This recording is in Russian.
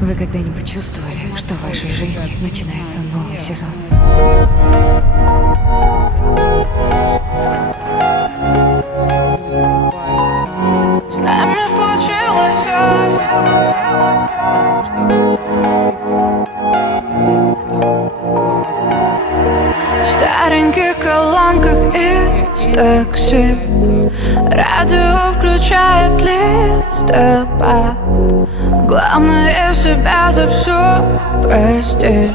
Вы когда-нибудь чувствовали, что в вашей жизни начинается новый сезон? С нами случилось в стареньких колонках из такси. Радио включает листопад. Главное себя за все прости.